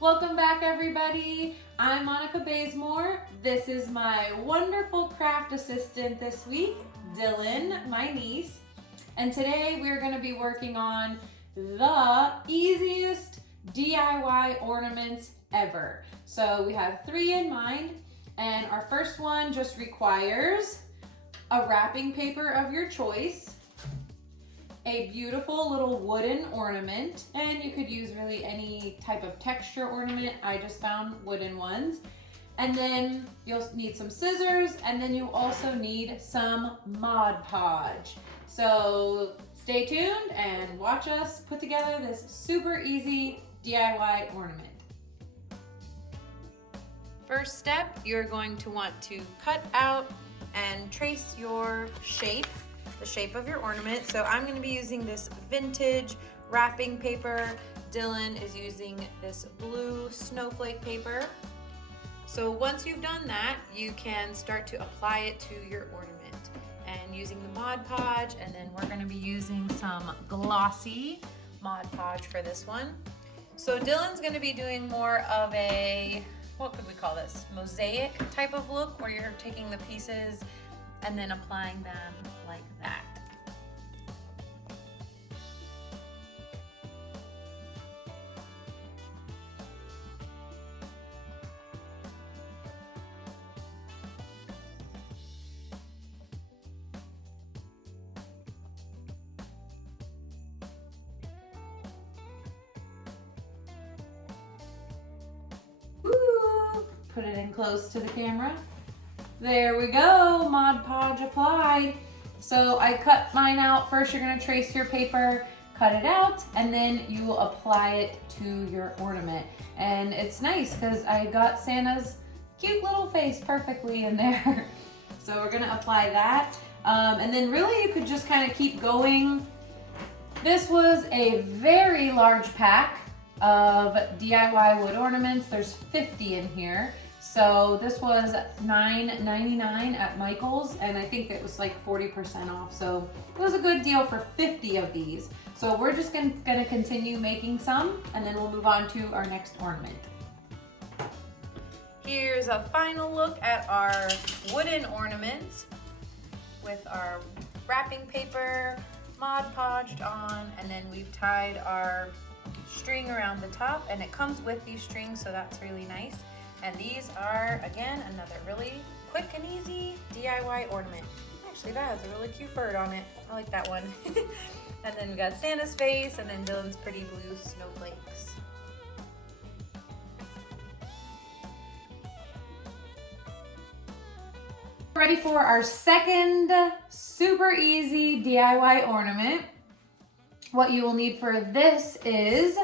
Welcome back, everybody. I'm Monica Bazemore. This is my wonderful craft assistant this week, Dylan, my niece. And today we're going to be working on the easiest DIY ornaments ever. So we have 3 in mind, and our first one just requires a wrapping paper of your choice, a beautiful little wooden ornament, and you could use really any type of texture ornament. I just found wooden ones. And then you'll need some scissors, and then you also need some Mod Podge. So stay tuned and watch us put together this super easy DIY ornament. First step, you're going to want to cut out and trace your shape, the shape of your ornament. So I'm going to be using this vintage wrapping paper. Dylan is using this blue snowflake paper. So once you've done that, you can start to apply it to your ornament and using the Mod Podge, and then we're going to be using some glossy Mod Podge for this one. So Dylan's going to be doing more of a, what could we call this? Mosaic type of look, where you're taking the pieces and then applying them like that. Woo! Put it in close to the camera. There we go, Mod Podge applied. So I cut mine out. First, you're gonna trace your paper, cut it out, and then you will apply it to your ornament. And it's nice because I got Santa's cute little face perfectly in there. So we're gonna apply that. And then really you could just kind of keep going. This was a very large pack of DIY wood ornaments. There's 50 in here. So this was $9.99 at Michael's, and I think it was like 40% off. So it was a good deal for 50 of these. So we're just gonna continue making some, and then we'll move on to our next ornament. Here's a final look at our wooden ornaments with our wrapping paper Mod Podged on, and then we've tied our string around the top, and it comes with these strings, so that's really nice. And these are, again, another really quick and easy DIY ornament. Actually, that has a really cute bird on it. I like that one. And then we got Santa's face, and then Dylan's pretty blue snowflakes. Ready for our second super easy DIY ornament. What you will need for this is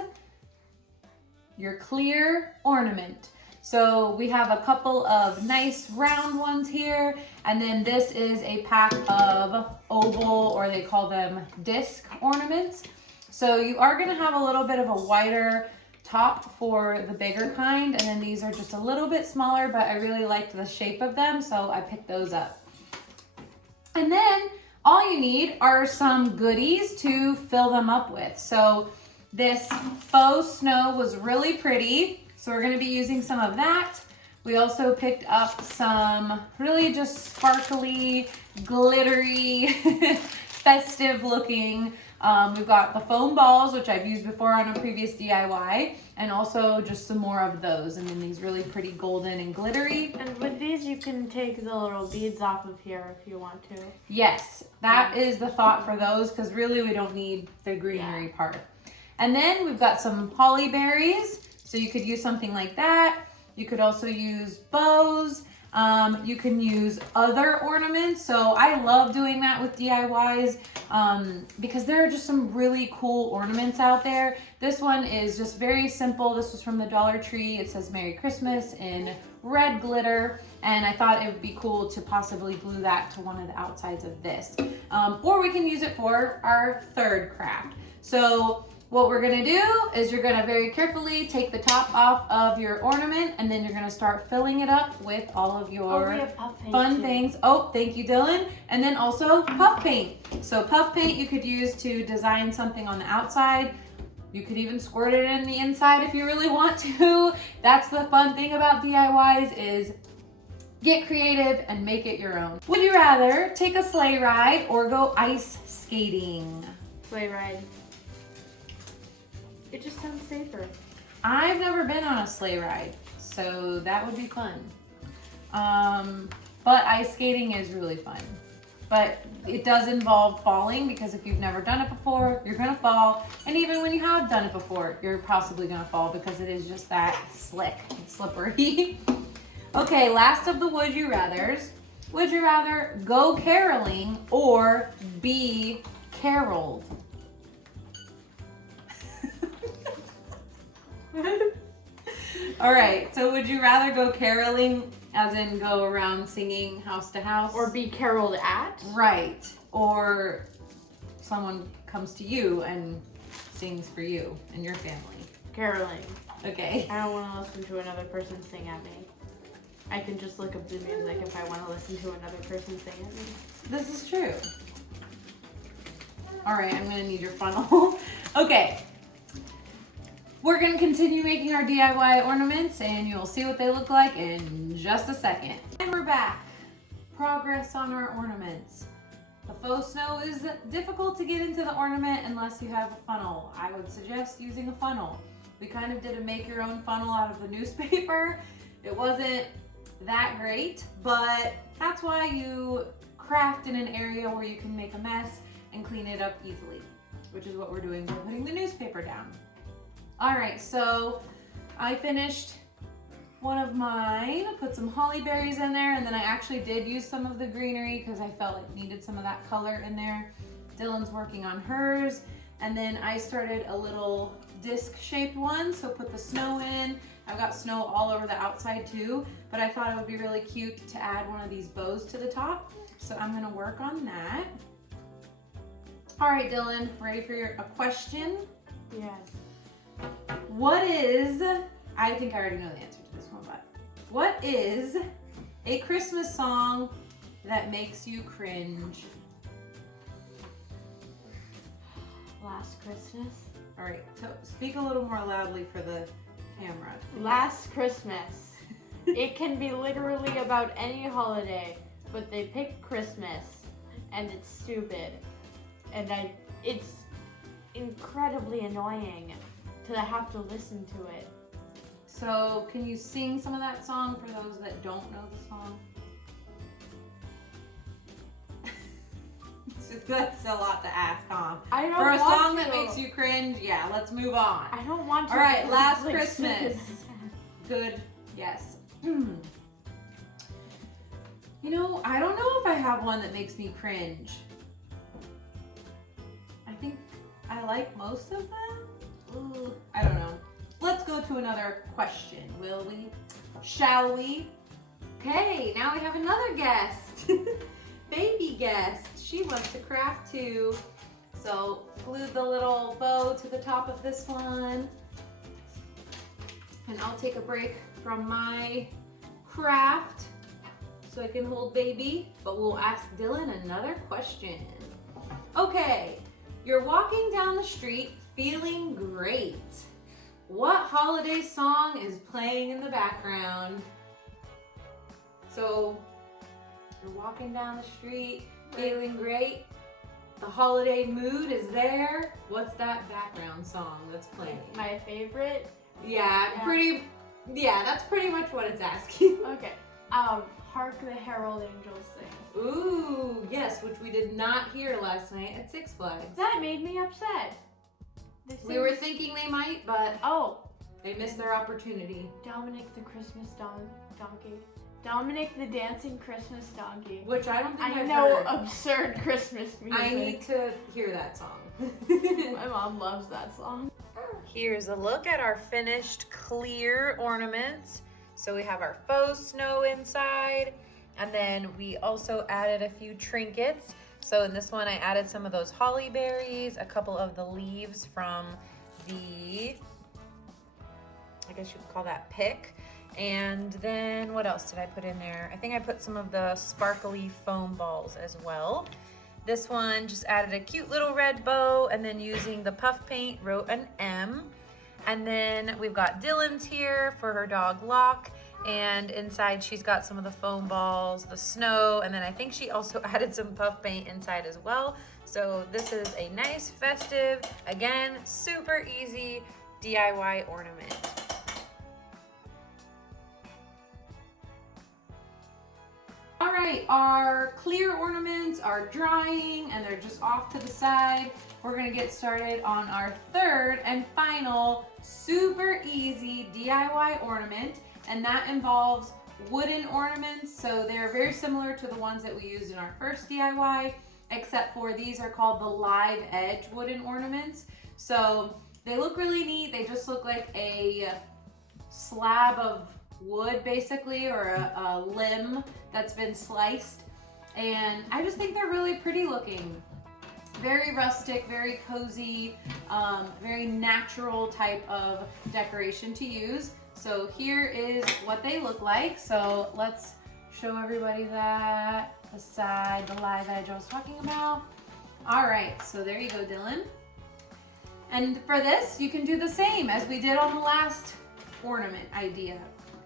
your clear ornament. So we have a couple of nice round ones here, and then this is a pack of oval, or they call them disc ornaments. So you are gonna have a little bit of a wider top for the bigger kind, and then these are just a little bit smaller, but I really liked the shape of them, so I picked those up. And then all you need are some goodies to fill them up with. So this faux snow was really pretty. So we're gonna be using some of that. We also picked up some really just sparkly, glittery, festive looking. We've got the foam balls, which I've used before on a previous DIY, and also just some more of those. And then these really pretty golden and glittery. And with these, you can take the little beads off of here if you want to. Yes, that is the thought for those, because really we don't need the greenery part. And then we've got some holly berries. So you could use something like that. You could also use bows. You can use other ornaments. So I love doing that with DIYs because there are just some really cool ornaments out there. This one is just very simple. This was from the Dollar Tree. It says Merry Christmas in red glitter. And I thought it would be cool to possibly glue that to one of the outsides of this. Or we can use it for our third craft. So what we're gonna do is you're gonna very carefully take the top off of your ornament, and then you're gonna start filling it up with all of your fun things. Oh, thank you, Dylan. And then also puff paint. So puff paint you could use to design something on the outside. You could even squirt it in the inside if you really want to. That's the fun thing about DIYs is get creative and make it your own. Would you rather take a sleigh ride or go ice skating? Sleigh ride. It just sounds safer. I've never been on a sleigh ride, so that would be fun. But ice skating is really fun. But it does involve falling because if you've never done it before, you're gonna fall. And even when you have done it before, you're possibly gonna fall because it is just that slick and slippery. Okay, last of the would you rathers. Would you rather go caroling or be caroled? All right, so would you rather go caroling as in go around singing house to house? Or be caroled at? Right, or someone comes to you and sings for you and your family. Caroling. Okay. I don't want to listen to another person sing at me. I can just look up the music if I want to listen to another person sing at me. This is true. All right, I'm gonna need your funnel. Okay. We're gonna continue making our DIY ornaments and you'll see what they look like in just a second. And we're back. Progress on our ornaments. The faux snow is difficult to get into the ornament unless you have a funnel. I would suggest using a funnel. We kind of did a make your own funnel out of the newspaper. It wasn't that great, but that's why you craft in an area where you can make a mess and clean it up easily, which is what we're doing by putting the newspaper down. All right, so I finished one of mine, put some holly berries in there, and then I actually did use some of the greenery because I felt it needed some of that color in there. Dylan's working on hers, and then I started a little disc-shaped one, so put the snow in. I've got snow all over the outside too, but I thought it would be really cute to add one of these bows to the top, so I'm gonna work on that. All right, Dylan, ready for a question? Yes. What is, I think I already know the answer to this one, but what is a Christmas song that makes you cringe? Last Christmas? All right, so speak a little more loudly for the camera. Last Christmas. It can be literally about any holiday, but they pick Christmas, and it's stupid. And it's incredibly annoying to have to listen to it. So can you sing some of that song for those that don't know the song? That's a lot to ask, huh? I don't For a want song to. that makes you cringe, yeah, let's move on. I don't want to. All right, Last Like, Christmas. Good, yes. You know, I don't know if I have one that makes me cringe. I think I like most of them. Ooh, I don't know. Let's go to another question, will we? Shall we? Okay, now we have another guest. Baby guest. She wants to craft too. So glue the little bow to the top of this one. And I'll take a break from my craft so I can hold baby, but we'll ask Dylan another question. Okay, you're walking down the street feeling great. What holiday song is playing in the background? So you're walking down the street feeling great. The holiday mood is there. What's that background song that's playing? My favorite? Yeah, Yeah. that's pretty much what it's asking. Okay. Hark the Herald Angels Sing. Ooh, yes, which we did not hear last night at Six Flags. That made me upset. We were thinking they might, but Oh, they missed their opportunity. Dominic the Christmas donkey. Dominic the Dancing Christmas Donkey. Which I don't think I I've know heard. absurd Christmas music. I need to hear that song. My mom loves that song. Here's a look at our finished clear ornaments. So we have our faux snow inside, and then we also added a few trinkets. So in this one I added some of those holly berries, a couple of the leaves from the, I guess you could call that pick. And then what else did I put in there? I think I put some of the sparkly foam balls as well. This one just added a cute little red bow, and then using the puff paint wrote an M. And then we've got Dylan's here for her dog Locke, and inside she's got some of the foam balls, the snow, and then I think she also added some puff paint inside as well. So this is a nice festive, again, super easy DIY ornament. All right, our clear ornaments are drying and they're just off to the side. We're gonna get started on our third and final super easy DIY ornament, and that involves wooden ornaments. So they're very similar to the ones that we used in our first DIY, except for these are called the live edge wooden ornaments. So they look really neat. They just look like a slab of wood basically, or a limb that's been sliced, and I just think they're really pretty looking. Very rustic, very cozy, very natural type of decoration to use. So here is what they look like. So let's show everybody that beside the live edge I was talking about. All right, so there you go, Dylan. And for this, you can do the same as we did on the last ornament idea.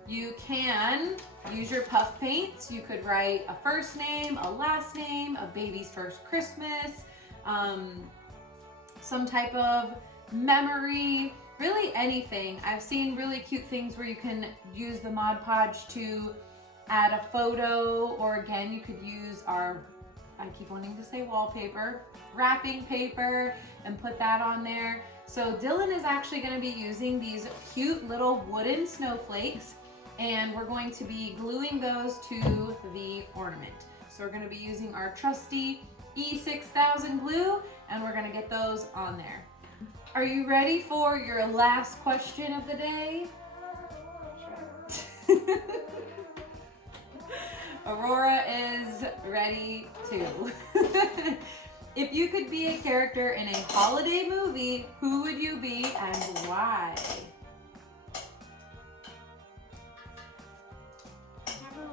You can use your puff paints. You could write a first name, a last name, a baby's first Christmas, some type of memory, really anything. I've seen really cute things where you can use the Mod Podge to add a photo, or again, you could use our, I keep wanting to say wallpaper, wrapping paper, and put that on there. So Dylan is actually going to be using these cute little wooden snowflakes, and we're going to be gluing those to the ornament. So we're going to be using our trusty E6000 glue, and we're going to get those on there. Are you ready for your last question of the day? Sure. Aurora is ready too. If you could be a character in a holiday movie, who would you be and why?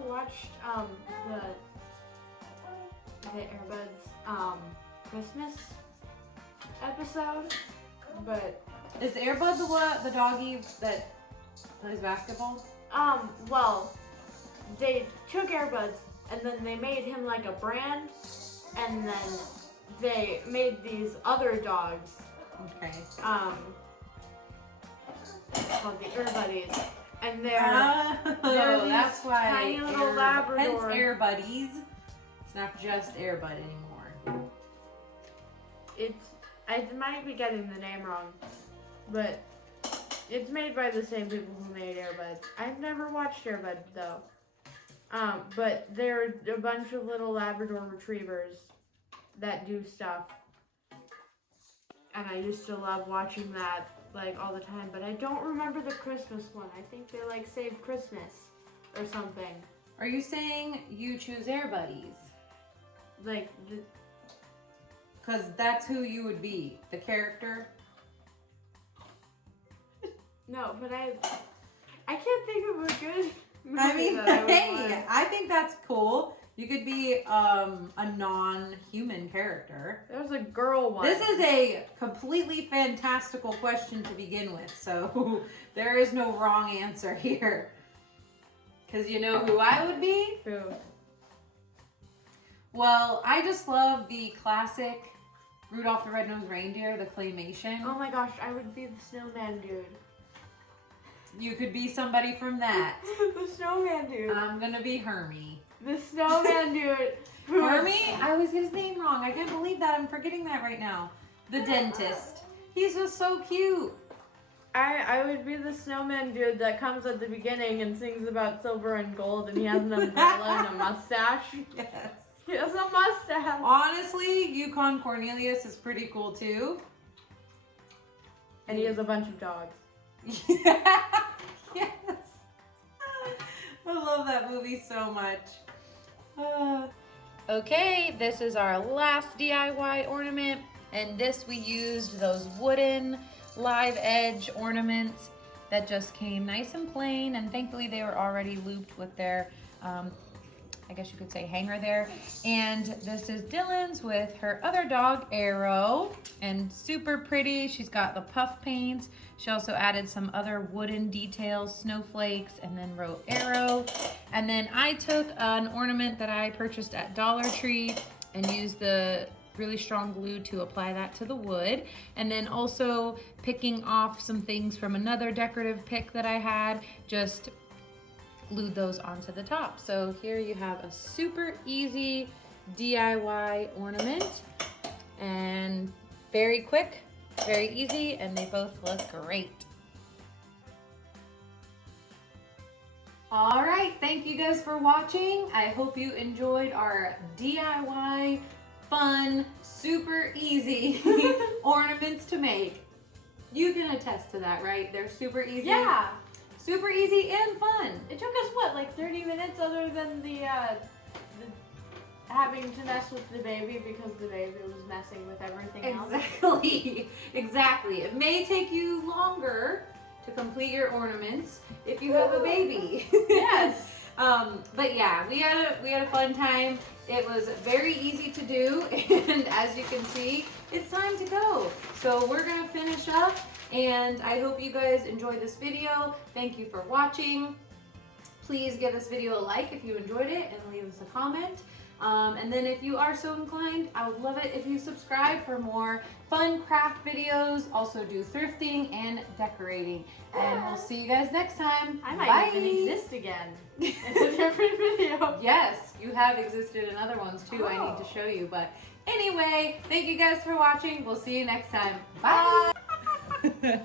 Watched the Air Buds Christmas episode, but is Air Bud the doggy that plays basketball? Well, they took Air Buds and then they made him like a brand, and then they made these other dogs. Okay. Called the Air Buddies. And they're that's why tiny little Labrador. Hence Air Buddies. It's not just Air Bud anymore. I might be getting the name wrong, but it's made by the same people who made Air Bud. I've never watched Air Bud though. But they're a bunch of little Labrador retrievers that do stuff. And I used to love watching that like all the time, but I don't remember the Christmas one. I think they like Save Christmas or something. Are you saying you choose Air Buddies? Like, because that's who you would be, the character? No, but I can't think of a good movie. I mean, that I would hey, want. I think that's cool. You could be a non-human character. There's a girl one. This is a completely fantastical question to begin with, so there is no wrong answer here. Because you know who I would be? Who? Well, I just love the classic Rudolph the Red-Nosed Reindeer, the claymation. Oh my gosh, I would be the snowman dude. You could be somebody from that. The snowman dude. I'm gonna be Hermie. The snowman dude. Hermie? I always get his name wrong. I can't believe that. I'm forgetting that right now. The dentist. He's just so cute. I would be the snowman dude that comes at the beginning and sings about silver and gold, and he has an umbrella and a mustache. Yes. He has a mustache. Honestly, Yukon Cornelius is pretty cool too. And he has a bunch of dogs. Yeah. Yes. I love that movie so much. Okay, this is our last DIY ornament, and this we used those wooden live edge ornaments that just came nice and plain, and thankfully they were already looped with their I guess you could say hanger there. And this is Dylan's with her other dog, Arrow, and super pretty. She's got the puff paints. She also added some other wooden details, snowflakes, and then wrote Arrow. And then I took an ornament that I purchased at Dollar Tree and used the really strong glue to apply that to the wood. And then also picking off some things from another decorative pick that I had, just glued those onto the top. So here you have a super easy DIY ornament, and very quick, very easy, and they both look great. All right, thank you guys for watching. I hope you enjoyed our DIY fun, super easy ornaments to make. You can attest to that, right? They're super easy. Yeah. Super easy and fun. It took us what, like 30 minutes, other than the having to mess with the baby because the baby was messing with everything else. Exactly. Exactly. It may take you longer to complete your ornaments if you have a baby. Yes. But yeah, we had a fun time. It was very easy to do, and as you can see, it's time to go. So we're gonna finish up, and I hope you guys enjoyed this video. Thank you for watching. Please give this video a like if you enjoyed it, and leave us a comment. And then if you are so inclined, I would love it if you subscribe for more fun craft videos, also do thrifting and decorating. And we'll see you guys next time. I might Bye. even exist again in a different video. Yes, you have existed in other ones too. I need to show you. But anyway, thank you guys for watching. We'll see you next time. Bye.